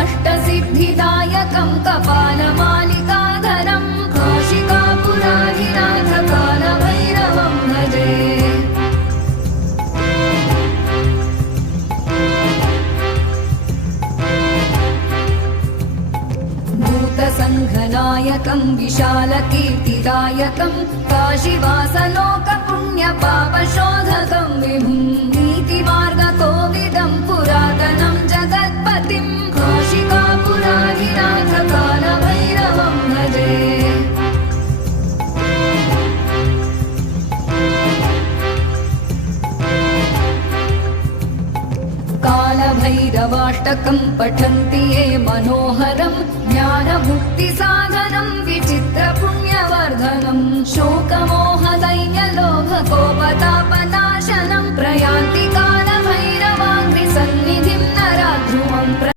अष्टसिद्धिदायकं कपालमालिकाधरं काशिकापुराधिनाथ कालभैरवं भजे। भूतसङ्घनायकं विशालकीर्तिदायकं काशीवासलोकपुण्यपापशोधकं विभुं नीतिमार्गकोविदं पुरातनं जगत्पतिं काशिकापुराधिनाथ कालभैरवं भजे। कालभैरवाष्टकं पठन्ति ये मनोहरं ज्ञानमुक्तिसाधनं विचित्रपुण्यवर्धनं शोकमोहदैन्यलोभकोपतापनाशनं प्रयान्ति